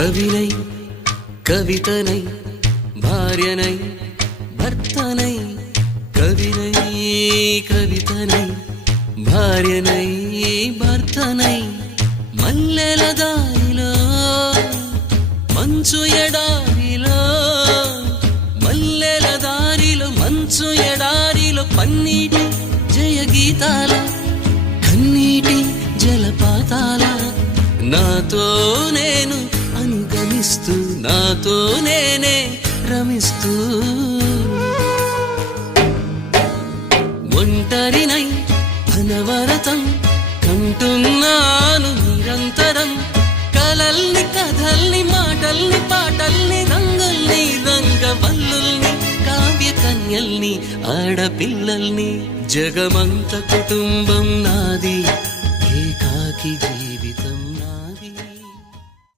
కవినై కవితనై భార్యనై భర్తనై కవినై కవితనై భార్యనై భర్తనై మల్లెల దారిలో మంచు ఎడారిలో మల్లెల దారిలో మంచు ఎడారిలో పన్నీటి జయ గీతాల కన్నీటి జలపాతాల నాతో నేను అనుగమిస్తూ నాతో నేనే రమిస్తూ ఒంటరినై అనవరతం కంటున్నాను నిరంతరం కలల్ని కథల్ని మాటల్ని పాటల్ని రంగుల్ని రంగవల్లుల్ని కావ్య కన్యల్ని ఆడపిల్లల్ని జగమంత కుటుంబం నాది ఏకాకి జీవితం